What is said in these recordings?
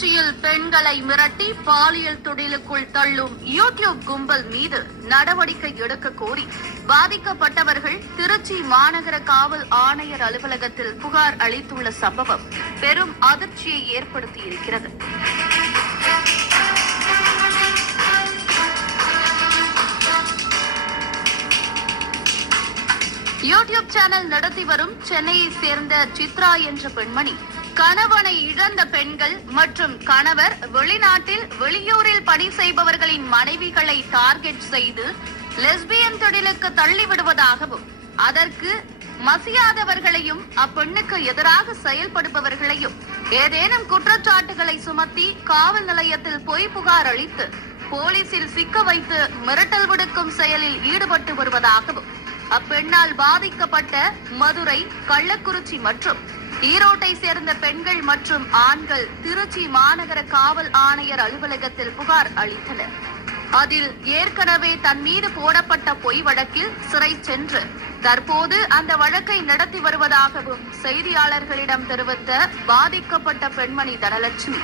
திருச்சியில் பெண்களை மிரட்டி பாலியல் தொழிலுக்குள் தள்ளும் யூடியூப் கும்பல் மீது நடவடிக்கை எடுக்க கோரி பாதிக்கப்பட்டவர்கள் திருச்சி மாநகர காவல் ஆணையர் அலுவலகத்தில் புகார் அளித்துள்ள சம்பவம் பெரும் அதிர்ச்சியை ஏற்படுத்தியிருக்கிறது. யூடியூப் சேனல் நடத்தி வரும் சென்னையை சேர்ந்த சித்ரா என்ற பெண்மணி கணவனை இழந்த பெண்கள் மற்றும் கணவர் வெளிநாட்டில் வெளியூரில் பணி செய்பவர்களின் மனைவிகளை டார்கெட் செய்து லெஸ்பியன் தொழிலுக்கு தள்ளிவிடுவதாகவும் அதற்கு மசியாதவர்களையும் அப்பெண்ணுக்கு எதிராக செயல்படுபவர்களையும் ஏதேனும் குற்றச்சாட்டுகளை சுமத்தி காவல் நிலையத்தில் பொய் புகார் அளித்து போலீசில் சிக்க வைத்து மிரட்டல் விடுக்கும் செயலில் ஈடுபட்டு வருவதாகவும் அப்பெண்ணால் பாதிக்கப்பட்ட மதுரை கள்ளக்குறிச்சி மற்றும் ஈரோட்டை சேர்ந்த பெண்கள் மற்றும் ஆண்கள் திருச்சி மாநகர காவல் ஆணையர் அலுவலகத்தில் புகார் அளித்தனர். அதில் ஏற்கனவே தன் மீது போடப்பட்ட பொய் வழக்கில் சிறை சென்று தற்போது அந்த வழக்கை நடத்தி வருவதாகவும் செய்தியாளர்களிடம் தெரிவித்த பாதிக்கப்பட்ட பெண்மணி தனலட்சுமி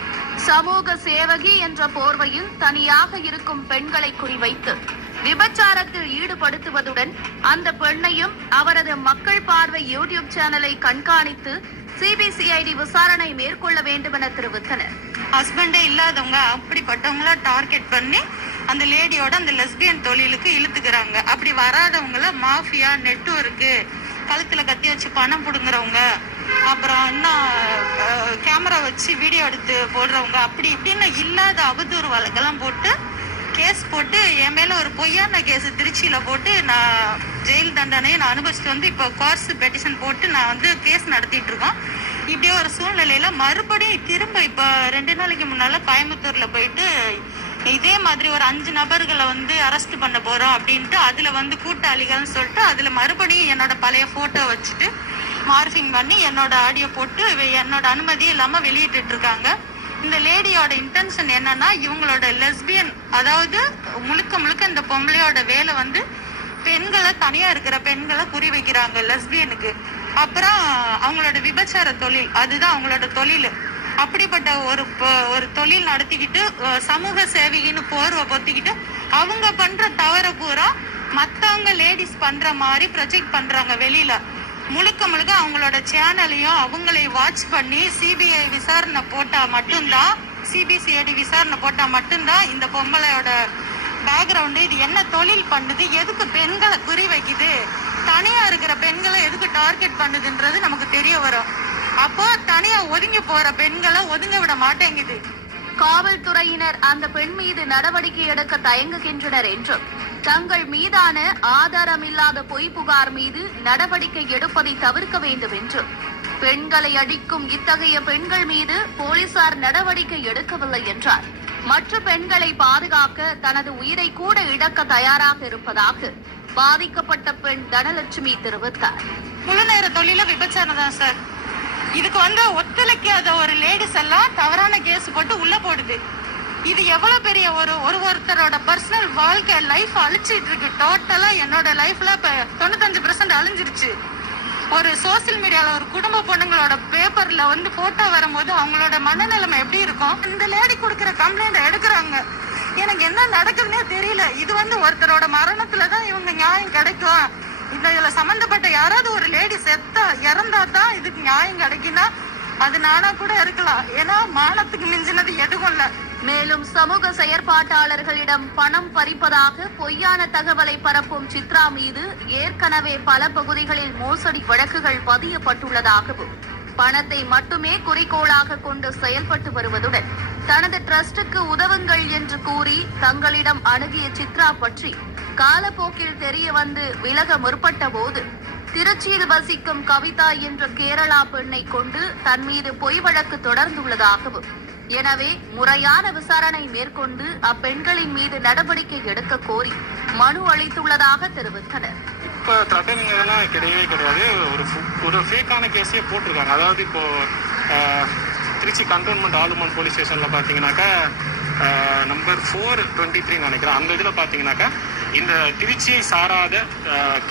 சமூக சேவகி என்ற போர்வையில் தனியாக இருக்கும் பெண்களை குறிவைத்து விபச்சாரத்தில் ஈடுபடுத்துவதுடன் அந்த பெண்ணையும் அவரது மக்கள் பார்வை யூடியூப் சேனலை கண்காணித்து சிபிசிஐடி விசாரணை மேற்கொள்ள வேண்டும் என தெரிவித்தனர். ஹஸ்பண்டே இல்லாதவங்க அப்படிப்பட்டவங்கள டார்கெட் பண்ணி அந்த லேடியோட அந்த லெஸ்பியன் தொழிலுக்கு இழுத்துக்கிறாங்க. அப்படி வராதவங்கள மாஃபியா நெட்ஒர்க்கு கழுத்துல கத்தி வச்சு பணம் புடுங்குறவங்க அப்புறம் இன்னும் கேமரா வச்சு வீடியோ எடுத்து போடுறவங்க அப்படி இப்படின்னு இல்லாத அவதூறு வழக்கெல்லாம் போட்டு கேஸ் போட்டு என் மேல ஒரு பொய்யான கேஸ் திருச்சியில போட்டு நான் ஜெயில் தண்டனையை நான் அனுபவிச்சுட்டு வந்து இப்போ கோர்ஸ் பெட்டிஷன் போட்டு நான் வந்து கேஸ் நடத்திட்டு இருக்கோம். இப்படியே ஒரு சூழ்நிலையில மறுபடியும் திரும்ப இப்போ ரெண்டு நாளைக்கு முன்னால கோயம்புத்தூர்ல போயிட்டு இதே மாதிரி ஒரு அஞ்சு நபர்களை வந்து அரெஸ்ட் பண்ண போறோம் அப்படின்ட்டு அதுல வந்து கூட்டாளிகள்னு சொல்லிட்டு அதுல மறுபடியும் என்னோட பழைய போட்டோ வச்சுட்டு மார்ஃபிங் பண்ணி என்னோட ஆடியோ போட்டு வெ- என்னோட அனுமதி இல்லாம வெளியிட்டு இருக்காங்க. இந்த லேடியோட இன்டென்ஷன் என்னன்னா இவங்களோட லெஸ்பியன் அதாவது முழுக்க முழுக்க இந்த பொம்பளையோட வேலை வந்து பெண்களை தனியா இருக்கிற பெண்களை குறி வைக்கிறாங்க லெஸ்பியனுக்கு அப்புறம் அவங்களோட விபச்சார தொழில் அதுதான் அவங்களோட தொழில். அப்படிப்பட்ட ஒரு ஒரு தொழில் நடத்திக்கிட்டு சமூக சேவைகின்னு போர்வை பொத்திக்கிட்டு அவங்க பண்ற தவற பூரா மத்தவங்க லேடிஸ் பண்ற மாதிரி ப்ரொஜெக்ட் பண்றாங்க வெளியில. முழுக்க முழுக்க அவங்களோட சேனலையும் அவங்களை வாட்ச் பண்ணி சிபிஐ விசாரணை போட்டால் மட்டும்தான் சிபிசிஐடி விசாரணை போட்டால் மட்டும்தான் இந்த பொம்பளையோட பேக்ரவுண்டு இது என்ன தொழில் பண்ணுது எதுக்கு பெண்களை குறி வைக்குது? தனியாக இருக்கிற பெண்களை எதுக்கு டார்கெட் பண்ணுதுன்றது நமக்கு தெரிய வரும். அப்போ தனியாக ஒதுங்கி போகிற பெண்களை ஒதுங்க விட மாட்டேங்குது. காவல்துறையினர் அந்த பெண் மீது நடவடிக்கை எடுக்க தயங்குகின்றனர் என்றும் தங்கள் மீதான ஆதாரமில்லாத பொய் புகார் மீது நடவடிக்கை எடுப்பதை தவிர்க்க வேண்டும் என்றும் பெண்களை அடிக்கும் இத்தகைய பெண்கள் மீது போலீசார் நடவடிக்கை எடுக்கவில்லை என்றார். மற்ற பெண்களை பாதுகாக்க தனது உயிரை கூட இழக்க தயாராக இருப்பதாக பாதிக்கப்பட்ட பெண் தனலட்சுமி தெரிவித்தார். முழு நேர தொழில விபச்சாரம் தான் சார். இதுக்கு வந்து ஒத்துழைக்காத ஒரு லேடிஸ் எல்லாம் தவறான கேஸ் போட்டு உள்ள போடுது. இது எவ்வளவு பெரிய ஒரு ஒரு ஒருத்தரோட பர்சனல் வாழ்க்கை லைஃப் அழிச்சிட்டு இருக்கு. டோட்டலா என்னோட லைஃப்ல இப்ப தொண்ணூத்தஞ்சு பெர்சன்ட் அழிஞ்சிருச்சு. ஒரு சோசியல் மீடியால ஒரு குடும்ப பொண்ணுங்களோட பேப்பர்ல வந்து போட்டோ வரும்போது அவங்களோட மனநிலைமை எப்படி இருக்கும்? இந்த லேடி கொடுக்குற கம்ப்ளைண்ட் எடுக்கிறாங்க. எனக்கு என்ன நடக்குதுன்னே தெரியல. இது வந்து ஒருத்தரோட மரணத்துல தான் இவங்க நியாயம் கிடைக்கும். இந்த இதுல சம்பந்தப்பட்ட யாராவது ஒரு லேடி செத்தா இறந்தா தான் இதுக்கு நியாயம் கிடைக்குன்னா அது நானா கூட இருக்கலாம். ஏன்னா மானத்துக்கு மிஞ்சினது எதுவும் இல்ல. மேலும் சமூக செயற்பாட்டாளர்களிடம் பணம் பறிப்பதாக பொய்யான தகவலை பரப்பும் சித்ரா மீது ஏற்கனவே பல பகுதிகளில் மோசடி வழக்குகள் பதியப்பட்டுள்ளதாகவும் பணத்தை மட்டுமே குறிக்கோளாக கொண்டு செயல்பட்டு வருவதுடன் தனது டிரஸ்டுக்கு உதவுங்கள் என்று கூறி தங்களிடம் அணுகிய சித்ரா பற்றி காலப்போக்கில் தெரிய வந்து விலக முற்பட்ட போது திருச்சியில் வசிக்கும் கவிதா என்ற கேரளா பெண்ணை கொண்டு தன் மீது பொய் வழக்கு தொடர்ந்துள்ளதாகவும் எனவே முறையான விசாரணை மேற்கொண்டு அப்பெண்களின் மீது நடவடிக்கை எடுக்க கோரி மனு அளித்துள்ளதாக தெரிவித்தனர். இப்போ த்ரெட்டனிங் இதெல்லாம் கிடையவே கிடையாது. ஒரு ஒரு ஃபேக்கான கேஸே போட்டிருக்காங்க. அதாவது இப்போ திருச்சி கண்டோன்மெண்ட் ஆலுமன் போலீஸ் ஸ்டேஷனில் பார்த்தீங்கன்னாக்கா நம்பர் ஃபோர் டுவெண்ட்டி த்ரீ நினைக்கிறேன். அந்த இதில் பார்த்தீங்கன்னாக்கா இந்த திருச்சியை சாராத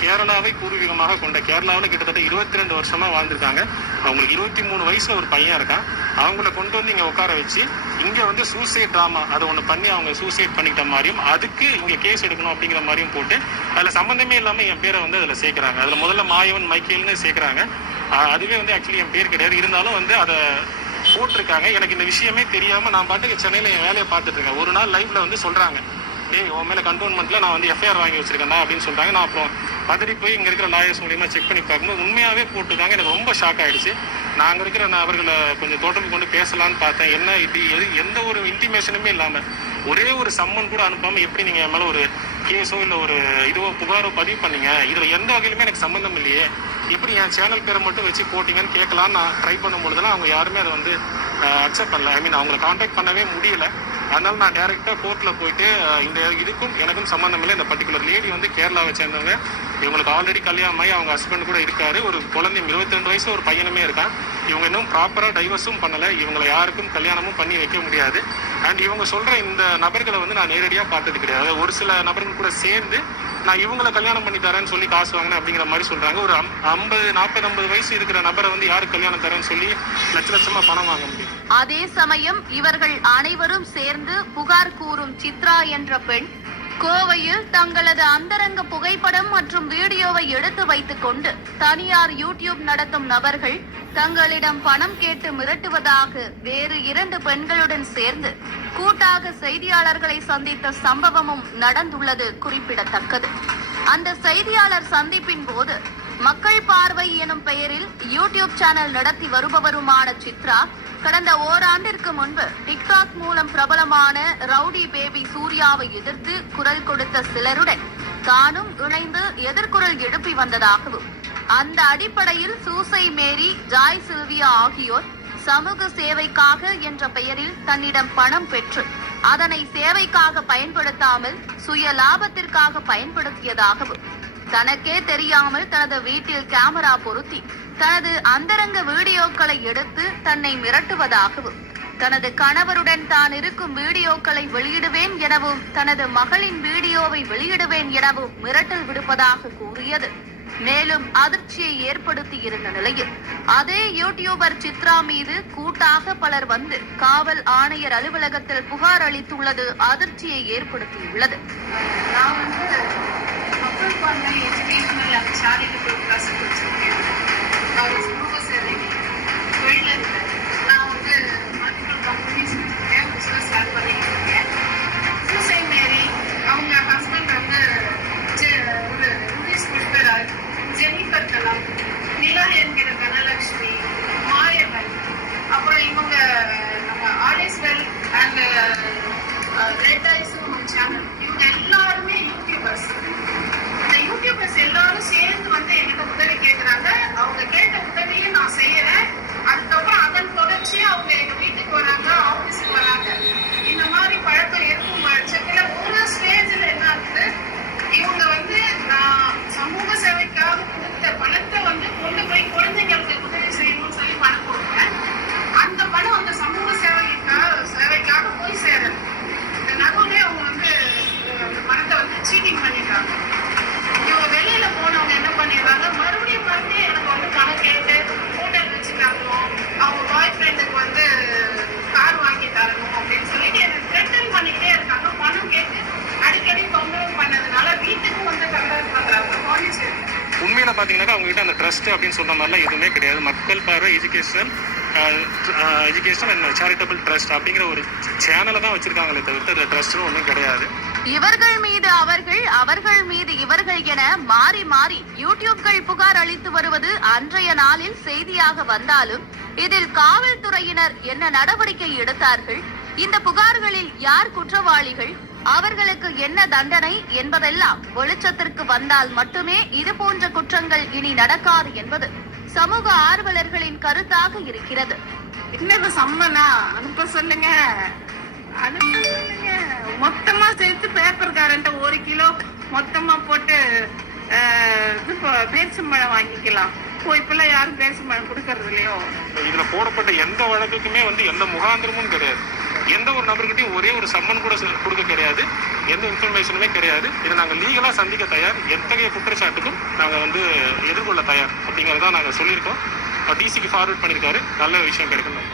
கேரளாவை பூர்வீகமாக கொண்ட கேரளாவில் கிட்டத்தட்ட இருபத்தி ரெண்டு வருஷமா வாழ்ந்திருக்காங்க. அவங்களுக்கு இருபத்தி மூணு வயசுல ஒரு பையன் இருக்கான். அவங்கள கொண்டு வந்து இங்க உட்கார வச்சு இங்க வந்து சூசைட் ட்ராமா அதை ஒன்று பண்ணி அவங்க சூசைட் பண்ணிக்கிட்ட மாதிரியும் அதுக்கு இங்க கேஸ் எடுக்கணும் அப்படிங்கிற மாதிரியும் போட்டு அதுல சம்பந்தமே இல்லாம என் பேரை வந்து அதுல சேர்க்குறாங்க. அதுல முதல்ல மாயவன் மைக்கேல்னு சேர்க்குறாங்க. அதுவே வந்து ஆக்சுவலி என் பேர் கிடையாது. இருந்தாலும் வந்து அதை போட்டிருக்காங்க. எனக்கு இந்த விஷயமே தெரியாம நான் பாட்டுக்கு சென்னையில என் வேலையை பார்த்துட்டு இருக்கேன். ஒரு நாள் லைவ்ல வந்து சொல்றாங்க. ஏய் உன் மேலே கண்டோன்மெண்ட்ல நான் வந்து எஃப்ஐஆர் வாங்கி வச்சிருக்கேன்டா அப்படின்னு சொல்றாங்க. நான் அப்புறம் பதறி போய் இங்கே இருக்கிற லாயர்ஸ் மூலியமாக செக் பண்ணி பார்க்கும்போது உண்மையாகவே போட்டிருக்காங்க. எனக்கு ரொம்ப ஷாக் ஆகிடுச்சு நான் அங்கே இருக்கிற அவர்களை கொஞ்சம் தொடர்பு கொண்டு பேசலான்னு பார்த்தேன். என்ன இப்படி எது எந்த ஒரு இன்டிமேஷனுமே இல்லாமல் ஒரே ஒரு சம்மன் கூட அனுப்பாமல் எப்படி நீங்கள் என் மேலே ஒரு கேஸோ இல்லை ஒரு இதுவோ புகாரோ பதிவு பண்ணீங்க? இதில் எந்த வகையிலுமே எனக்கு சம்மந்தம் இல்லையே. எப்படி என் சேனல் பேரை மட்டும் வச்சு போட்டிங்கன்னு கேட்கலான்னு நான் ட்ரை பண்ணும்பொழுதுலாம் அவங்க யாருமே அதை வந்து அக்செப்ட் பண்ணல. ஐ மீன் அவங்களை காண்டாக்ட் பண்ணவே முடியல. அதனால நான் டேரெக்டாக கோர்ட்ல போயிட்டு இந்த இதுக்கும் எனக்கும் சம்மந்தம் இல்லை. இந்த பர்டிகுலர் லேடி வந்து கேரளாவை சேர்ந்தவங்க. இவங்களுக்கு ஆல்ரெடி கல்யாணம் ஆகி அவங்க ஹஸ்பண்ட் கூட இருக்காரு. ஒரு குழந்தையும் இருபத்தி ரெண்டு வயசு ஒரு பையனுமே இருக்கான். இவங்க இன்னும் ப்ராப்பரா டைவர்ஸும் பண்ணல. இவங்களை யாருக்கும் கல்யாணமும் பண்ணி வைக்க முடியாது. அண்ட் இவங்க சொல்ற இந்த நபர்களை வந்து நான் நேரடியாக பார்த்தது கிடையாது. அதாவது ஒரு சில நபர்கள் கூட சேர்ந்து நான் இவங்களை கல்யாணம் பண்ணி தரேன்னு சொல்லி காசு வாங்கினேன் அப்படிங்கிற மாதிரி சொல்றாங்க. ஒரு அம்- ஐம்பது நாற்பது ஐம்பது வயசு இருக்கிற நபரை வந்து யாரு கல்யாணம் தரேன்னு சொல்லி லட்ச லட்சமா பணம் வாங்க முடியும். அதே சமயம் இவர்கள் அனைவரும் சேர்ந்து புகார் கூறும் சித்ரா என்ற பெண் கோவையில் தங்களது அந்தரங்க புகைப்படம் மற்றும் வீடியோவை எடுத்து வைத்துக் கொண்டு தனியார் யூடியூப் நடத்தும் நபர்கள் தங்களிடம் பணம் கேட்டு மிரட்டுவதாக வேறு இரண்டு பெண்களுடன் சேர்ந்து கூட்டாக செய்தியாளர்களை சந்தித்த சம்பவமும் நடந்துள்ளது குறிப்பிடத்தக்கது. அந்த செய்தியாளர் சந்திப்பின் போது மக்கள் பார்வை எனும் பெயரில் யூடியூப் சேனல் நடத்தி வருபவருமான சித்ரா கடந்த ஓராண்டிற்கு முன்பு டிக்டாக் மூலம் பிரபலமான ரவுடி பேபி சூர்யாவை எதிர்த்து குரல் கொடுத்த சிலருடன் தானும் இணைந்து எதிர்குரல் எழுப்பி வந்ததாகவும் அந்த அடிப்படையில் சூசை மேரி ஜாய் சில்வியா ஆகியோர் சமூக சேவைக்காக என்ற பெயரில் தன்னிடம் பணம் பெற்று அதனை சேவைக்காக பயன்படுத்தாமல் சுய லாபத்திற்காக பயன்படுத்தியதாகவும் தனக்கே தெரியாமல் தனது வீட்டில் கேமரா பொருத்தி தனது அந்தரங்க வீடியோக்களை எடுத்து தன்னை மிரட்டுவதாகவும் தனது கணவருடன் தான் இருக்கும் வீடியோக்களை வெளியிடுவேன் எனவும் தனது மகளின் வீடியோவை வெளியிடுவேன் எனவும் மிரட்டல் விடுப்பதாக கூறியது. மேலும் அதிர்ச்சியை ஏற்படுத்தி இருந்த நிலையில் அதே யூடியூபர் சித்ரா மீது கூட்டாக பலர் வந்து காவல் ஆணையர் அலுவலகத்தில் புகார் அளித்துள்ளது அதிர்ச்சியை ஏற்படுத்தியுள்ளது. work on my educational and charity programs project. Trust அப்படின்னு சொன்ன மாதிரிலாம் எதுவுமே கிடையாது. மக்கள் பார்வை education education and charitable trust அப்படிங்கிற ஒரு சேனலை தான் வச்சிருக்காங்களே தவிர்த்து அந்த ட்ரஸ்ட்னு ஒன்றும் கிடையாது. இவர்கள் மீது அவர்கள் அவர்கள் மீது இவர்கள் என மாறி மாறி யூடியூப்கள் புகார் அளித்து வருவது அன்றைய நாளில் செய்தியாக வந்தாலும் இதில் காவல்துறையினர் என்ன நடவடிக்கை எடுத்தார்கள்? இந்த புகார்களில் யார் குற்றவாளிகள்? அவர்களுக்கு என்ன தண்டனை என்பதெல்லாம் வெளிச்சத்திற்கு வந்தால் மட்டுமே இது போன்ற குற்றங்கள் இனி நடக்காது என்பது சமூக ஆர்வலர்களின் கருத்தாக இருக்கிறது. என்ன சம்மனா? அனுப்ப சொல்லுங்க. அனுப்ப சொல்லுங்க. மொத்தமா சேர்த்து பேப்பர்காரன்ட்ட ஒரு கிலோ மொத்தமா போட்டு பேரிச்சம்பழம் வாங்கிக்கலாம். ஓ இப்பெல்லாம் யாரும் பேரிச்சம்பழம் கொடுக்கறது இல்லையோ இதுல போடப்பட்ட எந்த வழக்குக்குமே வந்து எந்த முகாந்திரமும் கிடையாது. எந்த ஒரு நபர்கிட்டையும் ஒரே ஒரு சம்மன் கூட கொடுக்க கிடையாது. எந்த இன்ஃபர்மேஷனுமே கிடையாது. இதை நாங்கள் லீகலாக சந்திக்க தயார். எத்தகைய குற்றச்சாட்டுக்கும் நாங்கள் வந்து எதிர்கொள்ள தயார் அப்படிங்கிறதான் நாங்கள் சொல்லியிருக்கோம். டிசிக்கு ஃபார்வர்ட் பண்ணியிருக்காரு. நல்ல விஷயம் கிடைக்கணும்.